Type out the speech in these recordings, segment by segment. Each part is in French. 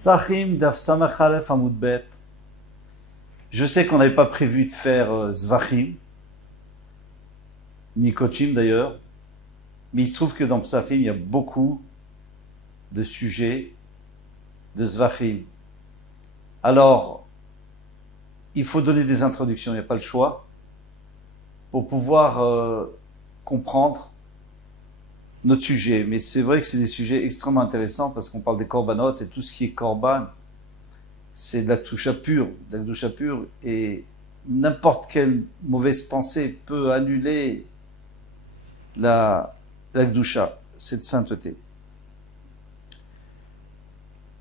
Sahim Daf Samach Aleph Amud Bet. Je sais qu'on n'avait pas prévu de faire Zvachim, ni Kochim d'ailleurs, mais il se trouve que dans Psachim, il y a beaucoup de sujets de Zvachim. Alors, il faut donner des introductions, il n'y a pas le choix, pour pouvoir comprendre notre sujet. Mais c'est vrai que c'est des sujets extrêmement intéressants parce qu'on parle des korbanot et tout ce qui est korban, c'est de la kdusha pure, et n'importe quelle mauvaise pensée peut annuler la kdusha, cette sainteté.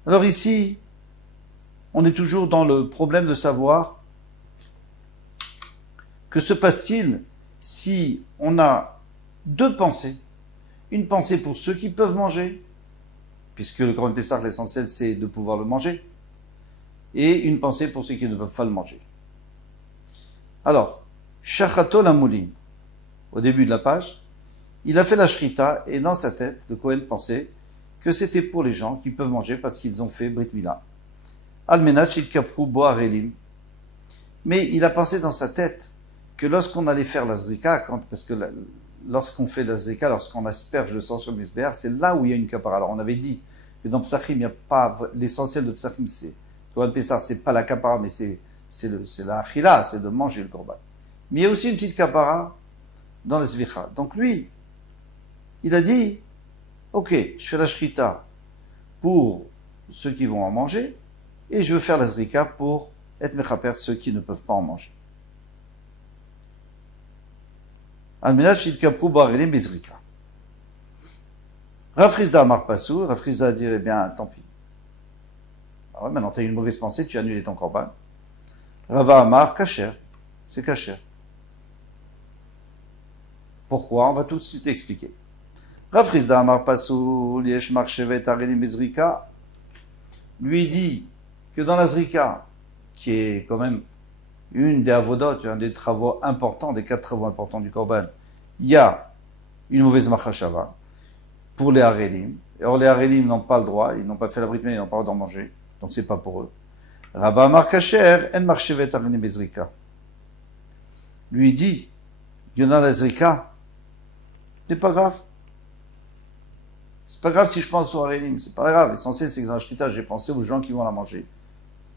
Alors ici, on est toujours dans le problème de savoir que se passe-t-il si on a deux pensées. Une pensée pour ceux qui peuvent manger, puisque le Korban Pessah, l'essentiel, c'est de pouvoir le manger. Et une pensée pour ceux qui ne peuvent pas le manger. Alors, Shachatol Amoulim, au début de la page, il a fait la shrita, et dans sa tête, le Kohen pensait que c'était pour les gens qui peuvent manger parce qu'ils ont fait Brit Mila. Almenach Kapru Boarelim. Mais il a pensé dans sa tête que lorsqu'on allait faire la zrika, lorsqu'on fait la zrika, lorsqu'on asperge le sang sur le misbéar, c'est là où il y a une kapara. Alors on avait dit que dans Psachim, il n'y a pas l'essentiel de Psachim, c'est Korban Pessah, c'est pas la kapara, mais c'est la achila, c'est de manger le korban. Mais il y a aussi une petite kapara dans la zvicha. Donc lui, il a dit, ok, je fais la shrita pour ceux qui vont en manger, et je veux faire la zrika pour être mechaper ceux qui ne peuvent pas en manger. Rav Chizda Amar Pasou, Rav Chizda a dit, eh bien, tant pis. Ah ouais, maintenant tu as une mauvaise pensée, tu as annulé ton korban. Rava Amar, kasher, c'est kasher. Pourquoi? On va tout de suite expliquer. Rav Chizda Amar Pasou, Liesh Marchevet Arelim Bezrika, lui dit que dans la zrika, qui est quand même une des avodot, un des travaux importants, des 4 travaux importants du korban, il y a une mauvaise machashava pour les harelim. Or les harelim n'ont pas le droit, ils n'ont pas fait la brit mila, ils n'ont pas le droit d'en manger, donc c'est pas pour eux. Rabba Amar Kasher, en marchevet harelim bezrika. Lui dit, il y en a la zrika, c'est pas grave. C'est pas grave si je pense aux harelim, c'est pas grave. L'essentiel c'est que dans la shrita, j'ai pensé aux gens qui vont la manger.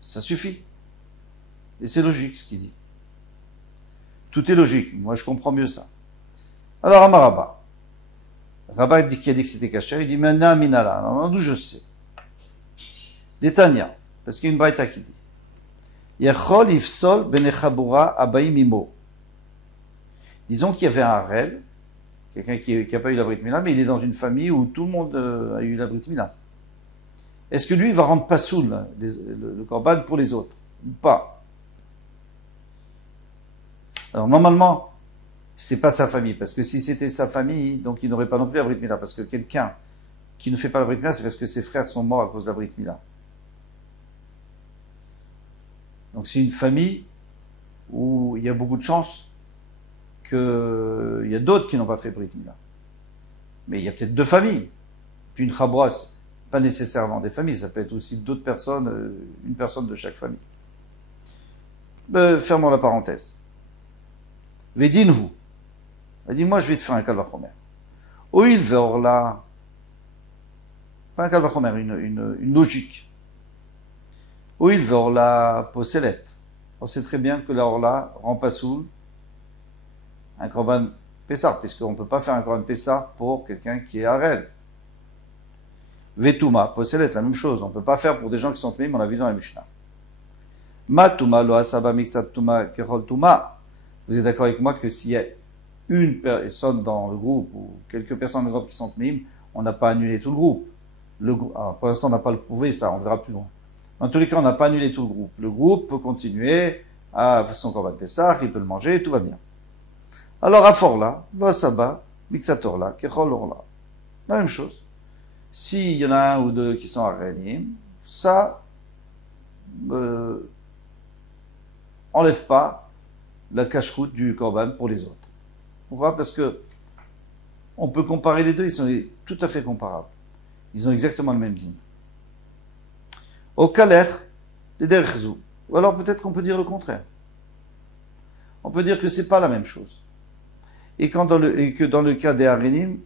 Ça suffit. Et c'est logique ce qu'il dit. Tout est logique. Moi, je comprends mieux ça. Alors, Amaraba. Rabat qui a dit que c'était kasher, il dit, maintenant, minala. Alors, d'où je sais? Détania. Parce qu'il y a une braïta qui dit, Yachol ifsol benechabura abaim imo. Disons qu'il y avait un harel, quelqu'un qui n'a pas eu la brit mila, mais il est dans une famille où tout le monde a eu la brit mila. Est-ce que lui, il va rendre pasoul, le korban, pour les autres? Ou pas? Alors normalement, c'est pas sa famille, parce que si c'était sa famille, donc il n'aurait pas non plus la brit mila, parce que quelqu'un qui ne fait pas la brit mila, c'est parce que ses frères sont morts à cause de la brit mila. Donc c'est une famille où il y a beaucoup de chances qu'il y a d'autres qui n'ont pas fait brit mila. Mais il y a peut-être 2 familles. Puis une chabrosse, pas nécessairement des familles, ça peut être aussi d'autres personnes, une personne de chaque famille. Fermons la parenthèse. Vedinhu. Elle dit, moi je vais te faire un kalvachomer. Oil veorla. Pas un kalvachomer, une logique. Oil veorla poselet. On sait très bien que la orla rend pas soul un korban pessah, puisqu'on ne peut pas faire un korban pessah pour quelqu'un qui est harel. Vetuma, poselet, la même chose. On ne peut pas faire pour des gens qui sont tmim, on l'a vu dans la Mishnah. Matuma lo asaba mixat tuma kechol tuma. Vous êtes d'accord avec moi que s'il y a une personne dans le groupe ou quelques personnes dans le groupe qui sont tmim, on n'a pas annulé tout le groupe. Alors, pour l'instant, on n'a pas le prouvé, ça, on verra plus loin. En tous les cas, on n'a pas annulé tout le groupe. Le groupe peut continuer à faire son korban pessah, il peut le manger, tout va bien. Alors, à Forla, lo asaba mixatorla kechol orla. La même chose. S'il y en a un ou deux qui sont harelim, ça enlève pas la cache-route du korban pour les autres. Pourquoi? Parce que on peut comparer les deux, ils sont tout à fait comparables. Ils ont exactement le même din. Au kaler, les derechzou. Ou alors peut-être qu'on peut dire le contraire. On peut dire que c'est pas la même chose. Et que dans le cas des harenim,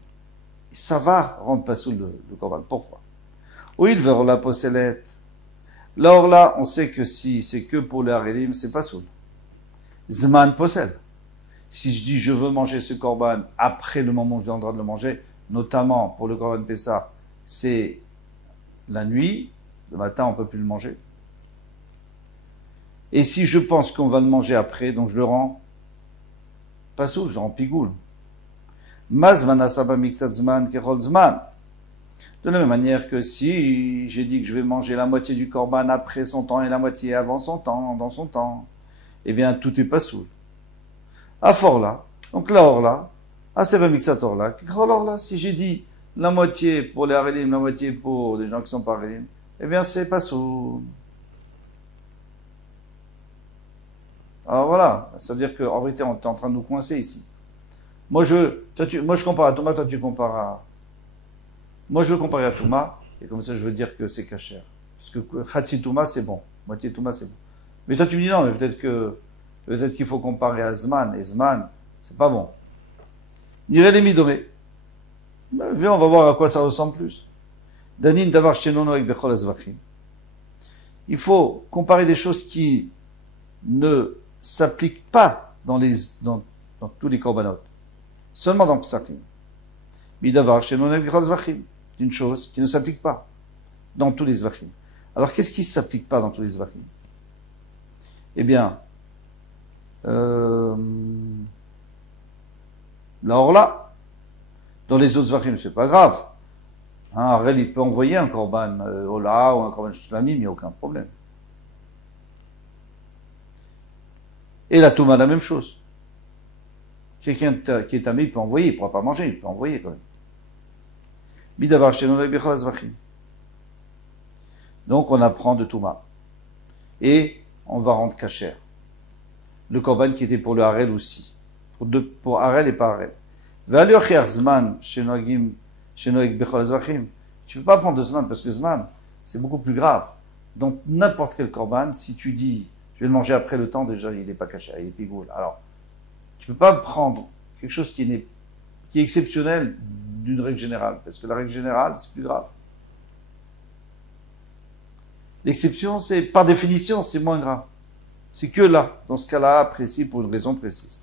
ça va rendre pas sous le korban. Pourquoi? Oui, il veut la posselette. Là, on sait que si c'est que pour les harenim, c'est pas sous. Zman possel. Si je dis je veux manger ce korban après le moment où j'ai le droit de le manger, notamment pour le korban Pessah, c'est la nuit, le matin on peut plus le manger. Et si je pense qu'on va le manger après, donc je le rends pas sous, je le rends pigoule. Mazman asaba mixat zman kechol zman. De la même manière que si j'ai dit que je vais manger la moitié du korban après son temps et la moitié avant son temps, dans son temps, eh bien tout est pas sous. À fort là, donc la orla, asaba mixat orla, kechol orla. Si j'ai dit la moitié pour les harelim, la moitié pour les gens qui sont pas harelim, eh bien c'est pas sous. Alors voilà, ça veut dire qu'en vérité, on est en train de nous coincer ici. Moi je compare à Touma, toi tu compares à... Moi je veux comparer à Touma, et comme ça je veux dire que c'est cachère. Parce que Khatsi Touma c'est bon, moitié Touma c'est bon. Mais toi tu me dis non, mais peut-être qu'il faut comparer à Zman, et Zman, c'est pas bon. Niré les midomé. Ben, viens, on va voir à quoi ça ressemble plus. Danin davar shenono avec bechol azvachim. Il faut comparer des choses qui ne s'applique pas dans tous les korbanot, seulement dans Psachim. Midavar shenonev gichol zvachim, d'une chose qui ne s'applique pas dans tous les zvachim. Alors qu'est-ce qui ne s'applique pas dans tous les zvachim? Eh bien, la orla, dans les autres zvachim, c'est pas grave. Arel, il peut envoyer un korban ola ou un korban shlamim, il n'y a aucun problème. Et la touma, la même chose. Quelqu'un qui est tamé, il peut envoyer, il ne pourra pas manger, il peut envoyer quand même. Bidavar shenonev gichol zvachim. Donc on apprend de touma. Et on va rendre kasher. Le korban qui était pour le harel aussi. Pour harel et pas harel. Tu ne peux pas prendre de zman parce que zman, c'est beaucoup plus grave. Donc n'importe quel korban, si tu dis, je vais le manger après le temps, déjà il n'est pas kasher, il est pigoule. Alors, tu ne peux pas prendre quelque chose qui est exceptionnel d'une règle générale. Parce que la règle générale, c'est plus grave. L'exception, c'est, par définition, c'est moins grave. C'est que là, dans ce cas-là, précis, pour une raison précise.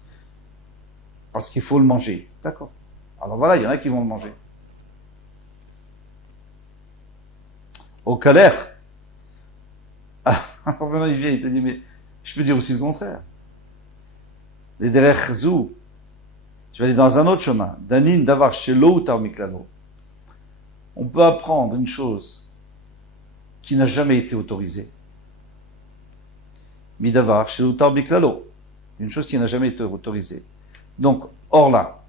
Parce qu'il faut le manger. D'accord. Alors voilà, il y en a qui vont le manger. Au calère. Alors maintenant, il vient, il te dit, mais je peux dire aussi le contraire. Les derech zou. Je vais aller dans un autre chemin. Danin davar shelo utar miklalo. On peut apprendre une chose qui n'a jamais été autorisée. Midavar shelo utar miklalo. Une chose qui n'a jamais été autorisée. Donc, or là,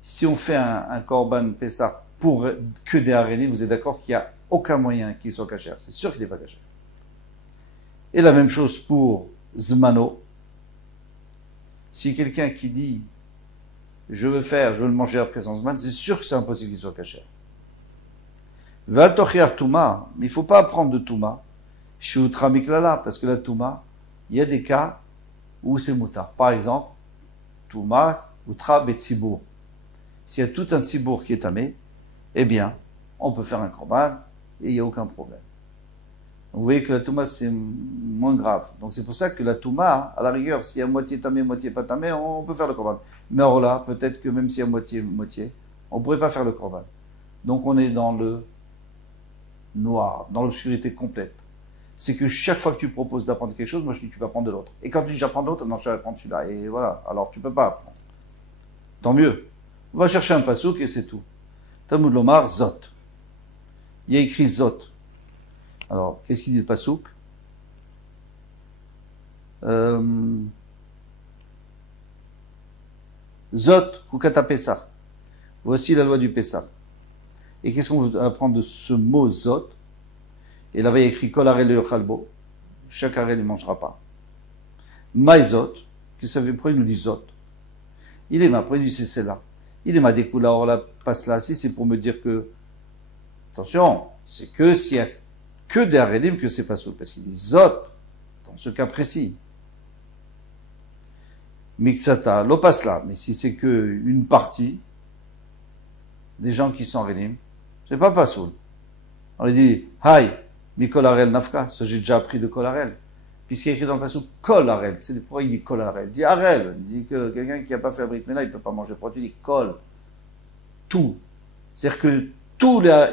si on fait un korban Pessah pour que des harénim, vous êtes d'accord qu'il n'y a aucun moyen qu'il soit kasher. C'est sûr qu'il n'est pas kasher. Et la même chose pour Zmano. Si quelqu'un qui dit je veux le manger après son Zman, c'est sûr que c'est impossible qu'il soit kasher. Val tochiar Touma, mais il ne faut pas apprendre de Touma. Shiutra miklala, parce que la Touma, il y a des cas où c'est moutar. Par exemple, Touma, Utra betzibour. S'il y a tout un tzibour qui est tamé, eh bien, on peut faire un korban et il n'y a aucun problème. Donc, vous voyez que la Touma, c'est moins grave. Donc, c'est pour ça que la Touma, à la rigueur, s'il y a moitié tamé, moitié pas tamé, on peut faire le korban. Mais alors là, peut-être que même s'il y a moitié, on ne pourrait pas faire le korban. Donc, on est dans le noir, dans l'obscurité complète. C'est que chaque fois que tu proposes d'apprendre quelque chose, moi je dis tu vas prendre de l'autre. Et quand tu dis j'apprends de l'autre, non, je vais apprendre celui-là. Et voilà, alors tu peux pas apprendre. Tant mieux. On va chercher un pasouk et c'est tout. Talmud Lomar, Zot. Il y a écrit Zot. Alors, qu'est-ce qu'il dit le pasouk? Zot, Hukata Pessah. Voici la loi du Pessah. Et qu'est-ce qu'on veut apprendre de ce mot Zot? Et là-bas, il y a écrit Kol Harel Yochalbo. Chaque Harel ne mangera pas. Maïzot. Qu'est-ce que ça veut dire? Pourquoi il nous dit Zot? Il est ma, pourquoi il dit c'est là? Il est ma découla, or là, passe là, si c'est pour me dire que, attention, c'est que s'il y a que des Harelim que c'est pas soul, parce qu'il dit Zot, dans ce cas précis. Miktsata, l'opasla, mais si c'est que une partie des gens qui sont Harelim, c'est pas soul. On lui dit, Hay, Mikol Harel Nafka, ça j'ai déjà appris de Kol Harel. Puisqu'il est écrit dans le passage Kol Harel, c'est pourquoi il dit Kol Harel. Il dit Harel, il dit que quelqu'un qui n'a pas fait la Brit Mila, il ne peut pas manger. Pourquoi tu dis Kol? Tout. C'est-à-dire que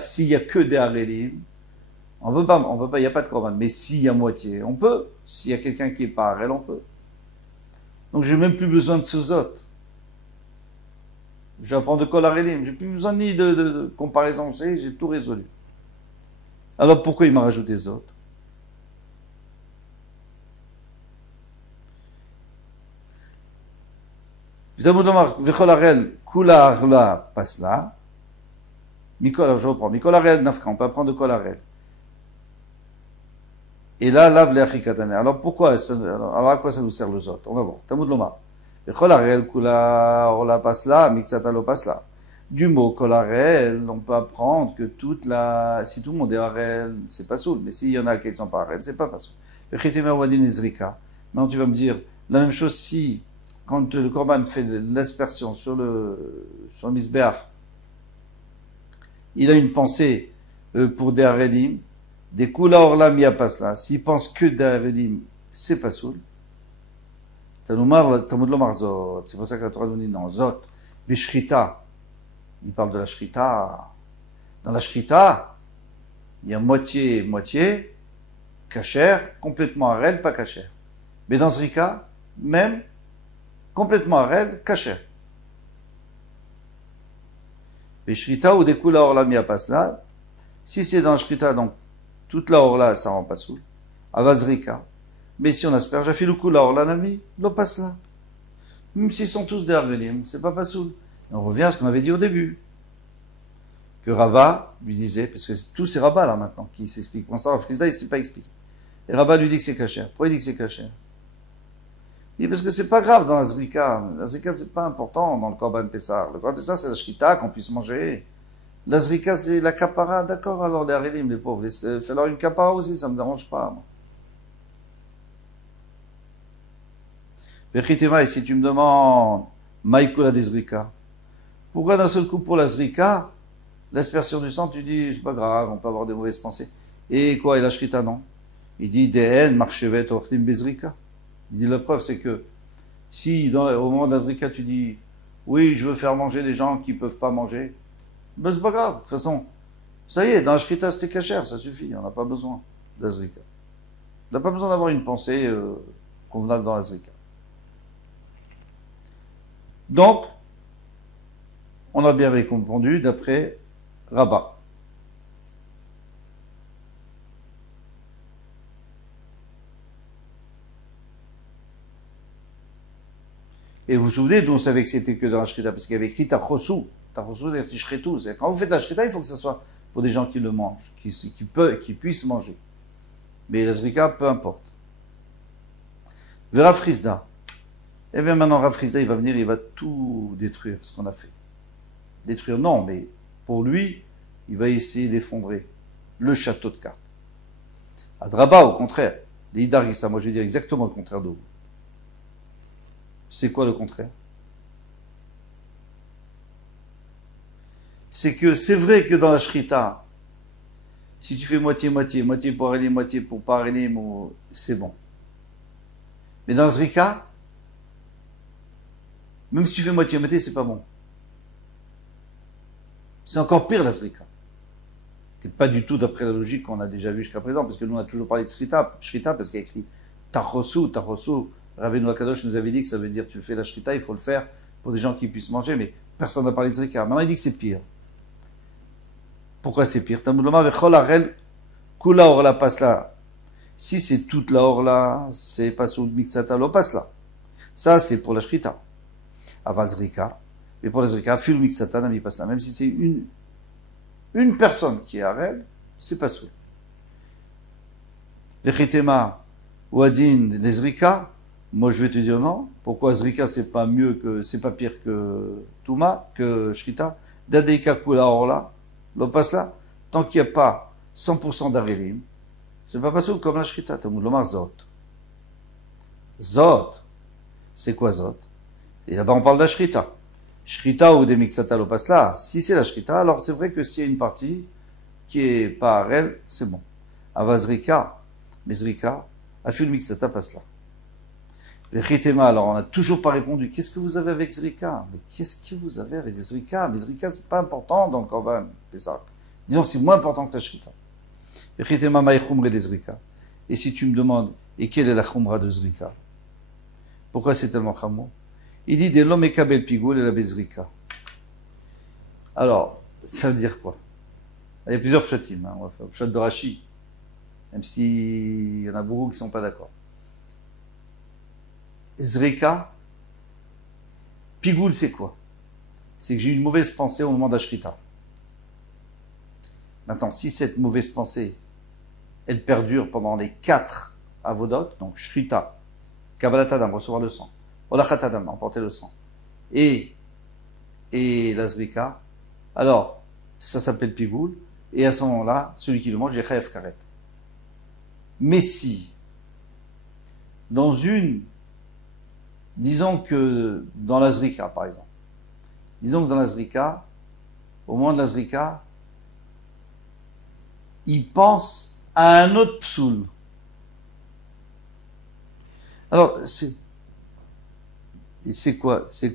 s'il n'y a que des Harelim, on peut pas, il n'y a pas de Korban. Mais s'il y a moitié, on peut. S'il y a quelqu'un qui n'est pas Harel, on peut. Donc j'ai même plus besoin de Sozot. Je vais apprendre de Kol Harelim. J'ai plus besoin ni de comparaison, j'ai tout résolu. Alors pourquoi il m'a rajouté Zot? Vechol Harel, Kula Arla Pasla. Je reprends. Mikol Harel Nafka, on peut apprendre de Kol Harel. Et là, lave les achikatane. Alors pourquoi alors à quoi ça nous sert le Zot? On va voir. Talmud Lomar. Vechol Harel, Kula Arla Pasla, Miktsata lo Pasla. Du mot Kol Harel, on peut apprendre que si tout le monde est Harel, c'est pas soul. Mais s'il y en a qui ne sont pas Harel, c'est pas soul. Maintenant, tu vas me dire, la même chose si, quand le Korban fait l'aspersion sur le Misbeach, il a une pensée pour des Harelim, des Kula Orla Miapasla. S'il pense que des Harelim, c'est pas soul. Talmud Lomar Zot. C'est pour ça que la Torah nous dit non, Zot, Bishrita. Il parle de la Shrita. Dans la Shrita, il y a moitié, kasher, complètement harel, pas kasher. Mais dans Zrika, même, complètement harel, kasher. Et Shrita ou des Kula Orla Miapasla, si c'est dans Shrita, donc toute la Orla, ça rend pas soul. Avad Zrika. Mais si on asperge, Afilu Kula Orla Nami, lo Pasla. Même s'ils sont tous des Harelim, c'est pas soul. On revient à ce qu'on avait dit au début. Que Rabat lui disait, parce que tous ces Rabats là maintenant qui s'expliquent. Pour l'instant, Rav Chisda, il ne s'est pas expliqué. Et Rabat lui dit que c'est kasher. Pourquoi il dit que c'est kasher? Il dit parce que c'est pas grave dans la Zrika. La Zrika, c'est pas important dans le Korban Pessar. Le Korban Pessar, c'est la Shrita qu'on puisse manger. La Zrika, c'est la kapara. D'accord, alors les Harelim, les pauvres, fais-leur une kapara aussi, ça me dérange pas. Vechitema, et si tu me demandes, Maïkoula des Zrika, pourquoi d'un seul coup pour la Zrika, l'aspersion du sang, tu dis, c'est pas grave, on peut avoir des mauvaises pensées. Et quoi, et la Shrita, non? Il dit, Dehen, Marchevet, Orchlim, Bezrika. Il dit, la preuve, c'est que, si, au moment de la Zrika, tu dis, oui, je veux faire manger des gens qui peuvent pas manger, ben, c'est pas grave. De toute façon, ça y est, dans la Shrita, c'était cachère, ça suffit, on n'a pas besoin de la Zrika. On n'a pas besoin d'avoir une pensée, convenable dans la Zrika. Donc, on a bien répondu d'après Rabat. Et vous vous souvenez d'où on savait que c'était que dans la Shrita, parce qu'il y avait écrit Tachosu. Tachosu, c'est Shretu. Quand vous faites la Shrita, il faut que ce soit pour des gens qui le mangent, qui puissent manger. Mais la Zrika, peu importe. Rav Chisda. Eh bien maintenant, Rav Chisda, il va venir, il va tout détruire, ce qu'on a fait. Détruire, non, mais pour lui, il va essayer d'effondrer le château de cartes. Adraba, au contraire, les Hidargissa, moi je vais dire exactement le contraire de vous. C'est quoi le contraire? C'est que c'est vrai que dans la Shrita, si tu fais moitié-moitié, moitié pour Harelim, moitié pour pas Harelim, c'est bon. Mais dans le Zrika, même si tu fais moitié-moitié, c'est pas bon. C'est encore pire la Zrika. C'est pas du tout d'après la logique qu'on a déjà vue jusqu'à présent, parce que nous on a toujours parlé de Shrita parce qu'il y a écrit Tachosu. Rabbeinu Akadosh nous avait dit que ça veut dire tu fais la Shrita, il faut le faire pour des gens qui puissent manger, mais personne n'a parlé de Zrika. Maintenant il dit que c'est pire. Pourquoi c'est pire? Si c'est toute la orla, c'est pas sous Miktsata lo pasla. Ça c'est pour la Shrita. Aval Zrika. Mais pour la Zrika, fil Miktsata nami pasla. Même si c'est une personne qui est Harel, c'est pas sous. Vechitema ou Adin des Zrika, moi je vais te dire non. Pourquoi Zrika c'est pas pire que Touma, que Shrita? Dadeika kula orla, lo pasla. Tant qu'il n'y a pas 100% d'Harelim, C'est pas passé comme la shrita, Talmud lomar zot. Zot. C'est quoi zot? Et là-bas on parle de la shrita. Shrita ou des mixata lopasla. Si c'est la shrita, alors c'est vrai que s'il y a une partie qui est pas à elle, c'est bon. Avazrika, mezrika, afil mixata pasla. Le chitema, alors on n'a toujours pas répondu. Qu'est-ce que vous avez avec Zrika? Mais qu'est-ce que vous avez avec Zrika? Mais Zrika, c'est pas important dans le Korban Pessah. Disons que c'est moins important que la Shrita. Le chitema maï chumre des Zrika. Et si tu me demandes, et quelle est la chumra de Zrika? Pourquoi c'est tellement chamo? Il dit de l'homme ekabel pigoul et la bezrika. Alors, ça veut dire quoi? Il y a plusieurs pshatim. On va faire le pshat de Rashi. Même s'il y en a beaucoup qui ne sont pas d'accord. Zrika, pigoul, c'est quoi? C'est que j'ai eu une mauvaise pensée au moment d'Ashrita. Maintenant, si cette mauvaise pensée, elle perdure pendant les 4 avodot, donc Shrita, Kabbalat Adam, recevoir le sang, Olachat Adam, emporter le sang, et la Zrika, alors, ça s'appelle pigoul, et à ce moment-là, celui qui le mange, il est chayav karet. Mais si, disons que dans la Zrika, par exemple, disons que dans la Zrika, au moment de la Zrika, il pense à un autre psoul. Alors, c'est quoi qu'est-ce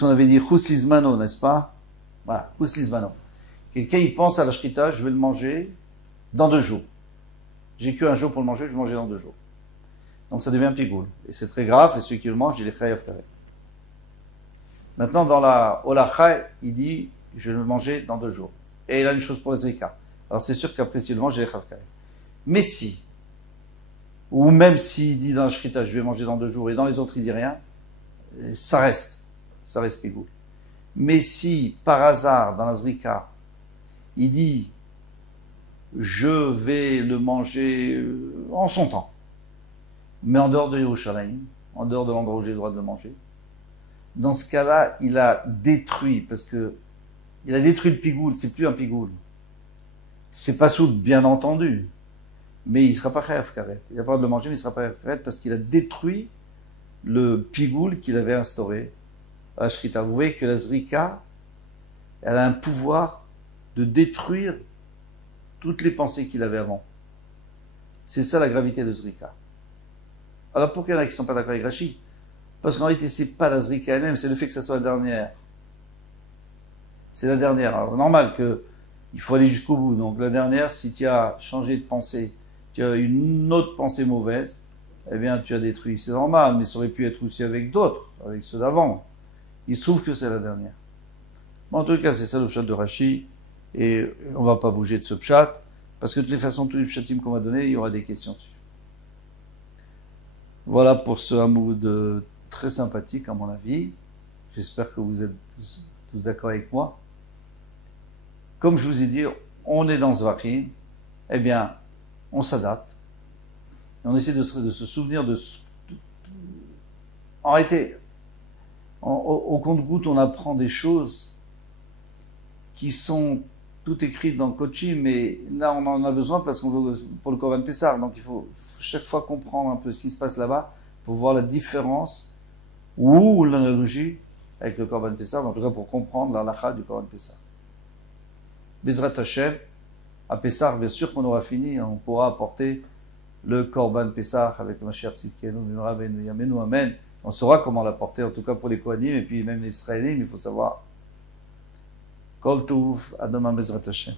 qu'on avait dit? Chouslizmano, n'est-ce pas? Voilà, Chouslizmano. Quelqu'un, il pense à la shrita, je vais le manger dans 2 jours. J'ai qu'un jour pour le manger, je vais le manger dans 2 jours. Donc ça devient pigoul. Et c'est très grave, et celui qui le mange, il est chayav karet. Maintenant, dans la Olacha, il dit, je vais le manger dans 2 jours. Et il a une chose pour les zrika. Alors c'est sûr qu'après, s'il le mange, il est chayav karet. Mais si, ou même s'il dit dans la shrita, je vais manger dans 2 jours, et dans les autres, il dit rien, ça reste pigoul. Mais si, par hasard, dans la zrika, il dit, je vais le manger en son temps, mais en dehors de Yerushalayim, en dehors de l'endroit où j'ai le droit de le manger, dans ce cas-là, il a détruit, parce que il a détruit le pigoul, c'est plus un pigoul. C'est pas soud, bien entendu, mais il sera pas chayav karet. Il a pas le droit de le manger, mais il sera pas chayav karet parce qu'il a détruit le pigoul qu'il avait instauré à la shrita. Vous voyez que la zrika, elle a un pouvoir de détruire toutes les pensées qu'il avait avant. C'est ça la gravité de zrika. Alors pourquoi il y en a qui ne sont pas d'accord avec Rashi? Parce qu'en réalité, c'est pas la zrika elle-même, c'est le fait que ça soit la dernière. C'est la dernière. Alors normal que il faut aller jusqu'au bout. Donc la dernière, si tu as changé de pensée, tu as une autre pensée mauvaise, eh bien tu as détruit. C'est normal, mais ça aurait pu être aussi avec d'autres, avec ceux d'avant. Il se trouve que c'est la dernière. Bon, en tout cas, c'est ça le pshat de Rashi, et on va pas bouger de ce pshat, parce que de toutes les façons, tous les pshatim qu'on va donner, il y aura des questions dessus. Voilà pour ce hamoud très sympathique à mon avis. J'espère que vous êtes tous d'accord avec moi. Comme je vous ai dit, on est dans Zvachim, eh bien, on s'adapte. Et on essaie de se souvenir en réalité, au compte-gouttes, on apprend des choses qui sont toutes écrites dans le Kochim, mais là, on en a besoin parce qu'on veut pour le Korban Pessah. Donc, il faut chaque fois comprendre un peu ce qui se passe là-bas pour voir la différence ou l'analogie avec le Korban Pessah, en tout cas pour comprendre la halakha du Korban Pessah. Bezrat Hashem, à Pessah, bien sûr qu'on aura fini, on pourra apporter le Korban Pessah avec le Mashiach Tzidkenu, Mimra Benu Yamenu, Amen. On saura comment l'apporter, en tout cas pour les Kohanim et puis même les Israéliens, il faut savoir. Kol Tov, Adonai Bezrat Hashem.